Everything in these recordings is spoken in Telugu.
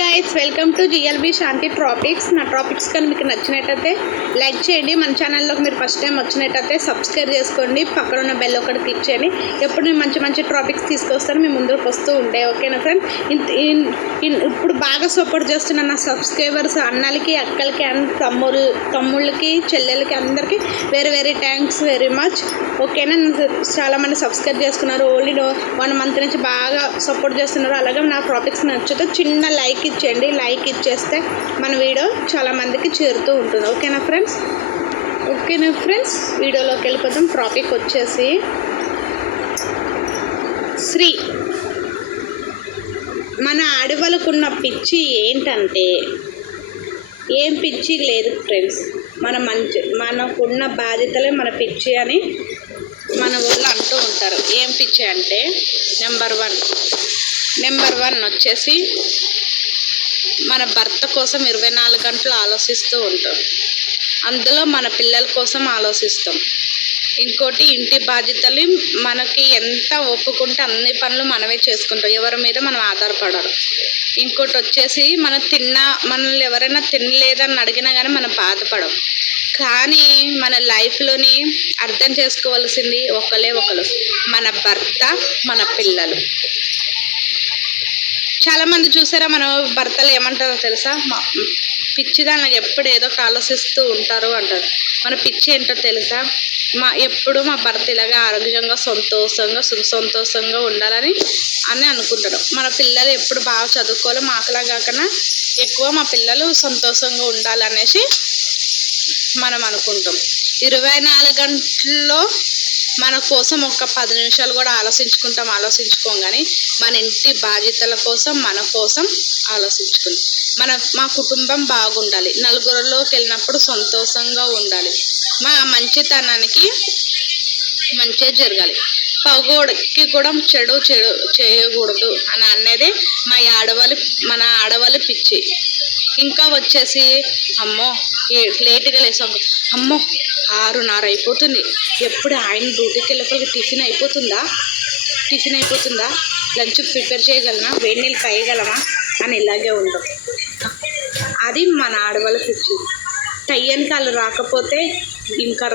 Guys welcome to GLB Shanti tropics. నా ట్రాపిక్స్ కానీ మీకు నచ్చినట్టయితే లైక్ చేయండి. మన ఛానల్లోకి మీరు ఫస్ట్ టైం వచ్చినట్టయితే సబ్స్క్రైబ్ చేసుకోండి. పక్కన ఉన్న బెల్ ఒకటి క్లిక్ చేయండి. ఎప్పుడు నేను మంచి మంచి ట్రాపిక్స్ తీసుకొస్తాను మీ ముందుకు వస్తూ ఉంటాయి. ఓకేనా ఫ్రెండ్? ఇప్పుడు బాగా సపోర్ట్ చేస్తున్న నా సబ్స్క్రైబర్స్ అన్నలకి, అక్కలకి, అండ్ తమ్ముళ్ళకి, చెల్లెలకి అందరికీ వెరీ థ్యాంక్స్ వెరీ మచ్. ఓకేనా? చాలామంది సబ్స్క్రైబ్ చేసుకున్నారు. ఓన్లీ 1 మంత్ నుంచి బాగా సపోర్ట్ చేస్తున్నారు. అలాగే నా ట్రాపిక్స్ నచ్చితే చిన్న లైక్ ఇచ్చేయండి. లైక్ ఇచ్చేస్తే మన వీడియో చాలామందికి చేరుతూ ఉంటుంది. ఓకేనా ఫ్రెండ్స్? వీడియోలోకి వెళ్ళిపోతాం. టాపిక్ వచ్చేసి శ్రీ. మన ఆడవాళ్ళకున్న పిచ్చి ఏంటంటే, ఏం పిచ్చి లేదు ఫ్రెండ్స్. మనకున్న బాధ్యతలే మన పిచ్చి అని మన ఊళ్ళో అంటూ ఉంటారు. ఏం పిచ్చి అంటే నెంబర్ వన్ వచ్చేసి మన భర్త కోసం 24 గంటలు ఆలోచిస్తూ ఉంటాం. అందులో మన పిల్లల కోసం ఆలోచిస్తాం. ఇంకోటి, ఇంటి బాధ్యతలు మనకి ఎంత ఒప్పుకుంటే అన్ని పనులు మనమే చేసుకుంటాం. ఎవరి మీద మనం ఆధారపడరు. ఇంకోటి వచ్చేసి మనల్ని ఎవరైనా తినలేదని అడిగినా కానీ మనం బాధపడం. కానీ మన లైఫ్లోని అర్థం చేసుకోవాల్సింది ఒకరు, మన భర్త, మన పిల్లలు. చాలామంది చూసారా, మన భర్తలు ఏమంటారో తెలుసా? పిచ్చిదానికి ఎప్పుడు ఏదో ఆలోచిస్తూ ఉంటారు అంటారు. మన పిచ్చి ఏంటో తెలుసా? ఎప్పుడు మా భర్త ఇలాగా ఆరోగ్యంగా సంతోషంగా ఉండాలని అనుకుంటారు. మన పిల్లలు ఎప్పుడు బాగా చదువుకోవాలి, మాకులా కాకుండా ఎక్కువ మా పిల్లలు సంతోషంగా ఉండాలనేసి మనం అనుకుంటాం. 24 గంటల్లో మన కోసం ఒక 10 నిమిషాలు కూడా ఆలోచించుకోం. కానీ మన ఇంటి బాధ్యతల కోసం, మన కోసం ఆలోచించుకుంటాం. మా కుటుంబం బాగుండాలి, నలుగురిలోకి వెళ్ళినప్పుడు సంతోషంగా ఉండాలి, మా మంచితనానికి మంచిగా జరగాలి, పగోడికి కూడా చెడు చేయకూడదు అని అనేది మన ఆడవాళ్ళ పిచ్చి. ఇంకా వచ్చేసి, అమ్మో లేట్గా లేసాం, అమ్మో 6:30 అయిపోతుంది, ఎప్పుడు ఆయన డ్యూటీకి వెళ్ళేప్పటికి టిఫిన్ అయిపోతుందా, లంచ్ ప్రిపేర్ చేయగలనా, వేడి నీళ్ళు కాయగలమా అని ఇలాగే ఉండవు. అది మన ఆడవాళ్ళ పిచ్చి. టైంకి వాళ్ళు రాకపోతే ఇంకా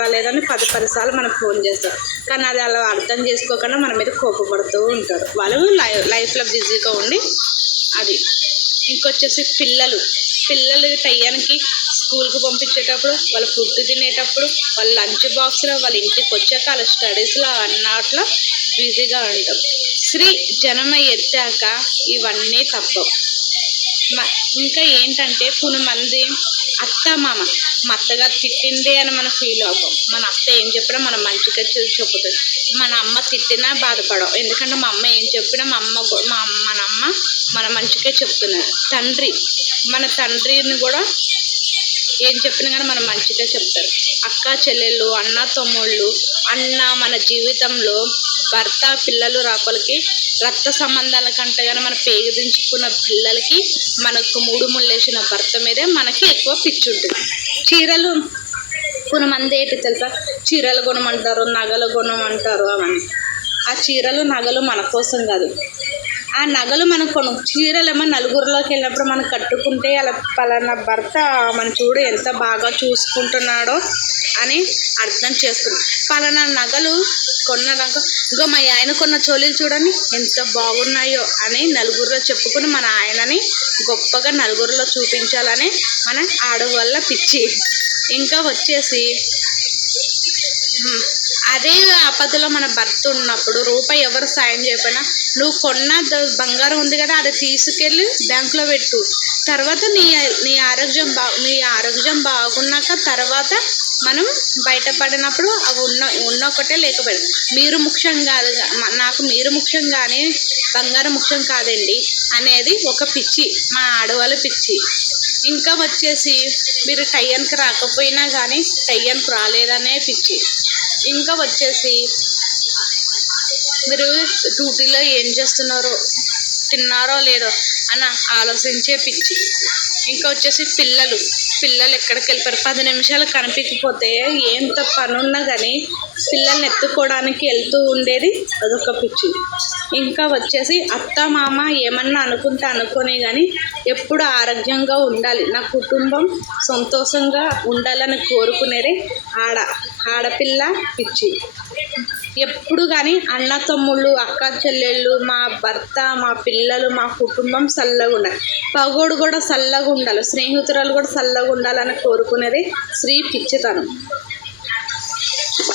రాలేదని 10 సార్లు మనకు ఫోన్ చేస్తారు. కానీ అది అలా అర్థం చేసుకోకుండా మన మీద కోపపడుతూ ఉంటారు. వాళ్ళు లైఫ్లో బిజీగా ఉండి అది. ఇంకొచ్చేసి పిల్లలు టైంకి స్కూల్కి పంపించేటప్పుడు, వాళ్ళు ఫుడ్ తినేటప్పుడు, వాళ్ళ లంచ్ బాక్స్లో, వాళ్ళ ఇంటికి వచ్చాక వాళ్ళ స్టడీస్లో అన్నట్లో బిజీగా ఉంటాం. జనమ ఎత్తాక ఇవన్నీ తప్పవు. ఇంకా ఏంటంటే, కొంతమంది మామ మా అత్తగారు తిట్టింది అని మనం ఫీల్ అవ్వం. మన అత్త ఏం చెప్పినా మనం మంచిగా చెప్పుతుంది. మన అమ్మ తిట్టినా బాధపడవు, ఎందుకంటే మా అమ్మ ఏం చెప్పినా మన అమ్మ మన మంచిగా చెప్తున్నారు. మన తండ్రిని కూడా ఏం చెప్పినా కానీ మనం మంచిగా చెప్తారు. అక్క చెల్లెళ్ళు, అన్న తమ్ముళ్ళు, మన జీవితంలో భర్త పిల్లలు రాపలికి రక్త సంబంధాల కంటే కానీ మన పేగదించుకున్న పిల్లలకి, మనకు 3 ముళ్ళేసిన భర్త మీదే మనకి ఎక్కువ పిచ్చి ఉంటుంది. చీరలు కొంతమంది ఏంటి తెలుసా, చీరలు కొనమంటారు, నగలు కొనమంటారు. అవన్నీ ఆ చీరలు నగలు మన కోసం కాదు. ఆ నగలు మనం చీరలేమో నలుగురిలోకి వెళ్ళినప్పుడు మనం కట్టుకుంటే అలా పలానా భర్త మన చూడు ఎంత బాగా చూసుకుంటున్నాడో అని అర్థం చేస్తుంది. పలానా నగలు కొన్నాక, ఇంకో మా ఆయన కొన్న చోలీలు చూడండి ఎంత బాగున్నాయో అని నలుగురిలో చెప్పుకుని మన ఆయనని గొప్పగా నలుగురిలో చూపించాలని మన ఆడవాళ్ళ పిచ్చి. ఇంకా వచ్చేసి, అదే ఆపదలో మన భర్త ఉన్నప్పుడు రూపాయి ఎవరు సాయం చేయకపోయినా, నువ్వు కొన్న బంగారం ఉంది కదా, అది తీసుకెళ్ళి బ్యాంకులో పెట్టు, తర్వాత నీ ఆరోగ్యం బాగున్నాక తర్వాత మనం బయటపడినప్పుడు అవి ఉన్న ఒకటే లేకపోయి, మీరు ముఖ్యం కాదు, నాకు మీరు ముఖ్యం కానీ బంగారం ముఖ్యం కాదండి అనేది ఒక పిచ్చి, మా ఆడవాళ్ళ పిచ్చి. ఇంకా వచ్చేసి, మీరు టైంకి రాకపోయినా కానీ టైంకి రాలేదనే పిచ్చి. ఇంకా వచ్చేసి, మీరు డ్యూటీలో ఏం చేస్తున్నారో, తిన్నారో లేదో అని ఆలోచించే పిచ్చి. ఇంకా వచ్చేసి పిల్లలు ఎక్కడికి వెళ్ళిపోయారు, 10 నిమిషాలు కనిపించకపోతే ఎంత పని ఉన్నా కానీ పిల్లల్ని ఎత్తుకోవడానికి వెళ్తూ ఉండేది, అదొక పిచ్చి. ఇంకా వచ్చేసి అత్త మామ ఏమన్నా అనుకుంటే అనుకోనే కానీ ఎప్పుడు ఆరోగ్యంగా ఉండాలి, నా కుటుంబం సంతోషంగా ఉండాలని కోరుకునేది ఆడపిల్ల పిచ్చి. ఎప్పుడు కానీ అన్న తమ్ముళ్ళు, అక్క చెల్లెళ్ళు, మా భర్త, మా పిల్లలు, మా కుటుంబం చల్లగా ఉండాలి, పగోడు కూడా చల్లగా ఉండాలి, స్నేహితురాలు కూడా చల్లగా ఉండాలని కోరుకునేది స్త్రీ పిచ్చితనం.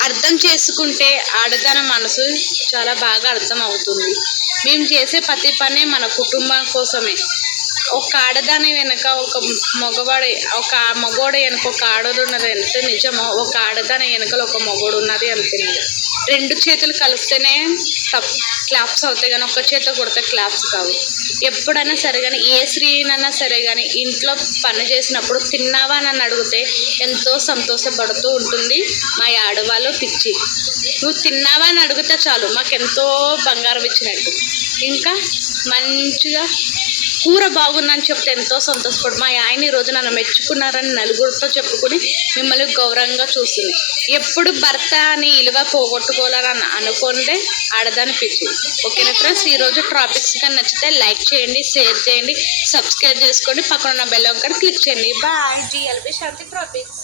అర్థం చేసుకుంటే ఆడదాన మనసు చాలా బాగా అర్థం అవుతుంది. మేము చేసే ప్రతి పని మన కుటుంబం కోసమే. ఒక ఆడదాని వెనుక ఒక మగవాడు వెనుక ఒక ఆడది ఉన్నది ఎంత నిజమో, ఒక ఆడదాని వెనుకలు ఒక మగవాడు ఉన్నది అంతే నిజం. రెండు చేతులు కలిస్తేనే క్లాప్స్ అవుతాయి కానీ ఒక్క చేత కొడితే క్లాప్స్ కావు. ఎప్పుడైనా సరే కానీ ఏ స్త్రీనైనా సరే కానీ ఇంట్లో పని చేసినప్పుడు తిన్నావా అని అడిగితే ఎంతో సంతోషపడుతూ ఉంటుంది మా ఆడవాళ్ళు పిచ్చి. నువ్వు తిన్నావా అని అడిగితే చాలు మాకెంతో బంగారం ఇచ్చినట్టు. ఇంకా మంచిగా కూర బాగుందని చెప్తే ఎంతో సంతోషపడు. మా ఆయన ఈరోజు నన్ను మెచ్చుకున్నారని నలుగురితో చెప్పుకుని మిమ్మల్ని గౌరవంగా చూస్తుంది. ఎప్పుడు భర్త అని ఇలువ పోగొట్టుకోవాలని అనుకుంటే ఆడదాని పిచ్చి. ఓకేనా ఫ్రెండ్స్, ఈరోజు టాపిక్స్ కానీ నచ్చితే లైక్ చేయండి, షేర్ చేయండి, సబ్స్క్రైబ్ చేసుకోండి, పక్కన ఉన్న బెల్ ఐకాన్ క్లిక్ చేయండి. బాయ్. జిఎల్బి శాంతి టాపిక్స్.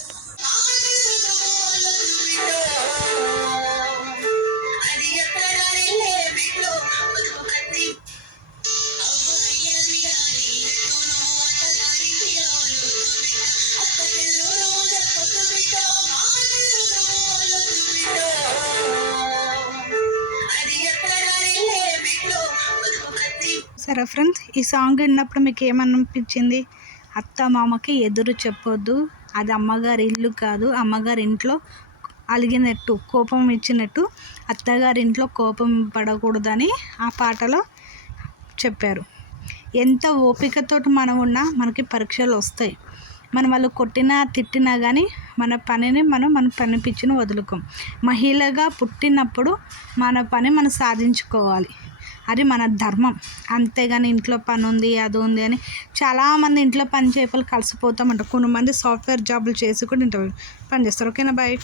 సరే ఫ్రెండ్స్, ఈ సాంగ్ విన్నప్పుడు మీకు ఏమనిపించింది? అత్త మామకి ఎదురు చెప్పొద్దు, అది అమ్మగారి ఇల్లు కాదు, అమ్మగారి ఇంట్లో అలిగినట్టు కోపం ఇచ్చినట్టు అత్తగారి ఇంట్లో కోపం పడకూడదని ఆ పాటలో చెప్పారు. ఎంత ఓపికతోటి మనం ఉన్నా మనకి పరీక్షలు వస్తాయి. మనం వాళ్ళు కొట్టినా తిట్టినా కానీ మన పనిని మన పని పిచ్చిని వదులుకోం. మహిళగా పుట్టినప్పుడు మన పని మనం సాధించుకోవాలి, అది మన ధర్మం. అంతేగాని ఇంట్లో పని ఉంది అది ఉంది అని చాలామంది ఇంట్లో పని చేయలు కలిసిపోతామంటారు. కొంతమంది సాఫ్ట్వేర్ జాబులు చేసి కూడా ఇంట్లో పని చేస్తారు. ఓకేనా, బాయ్.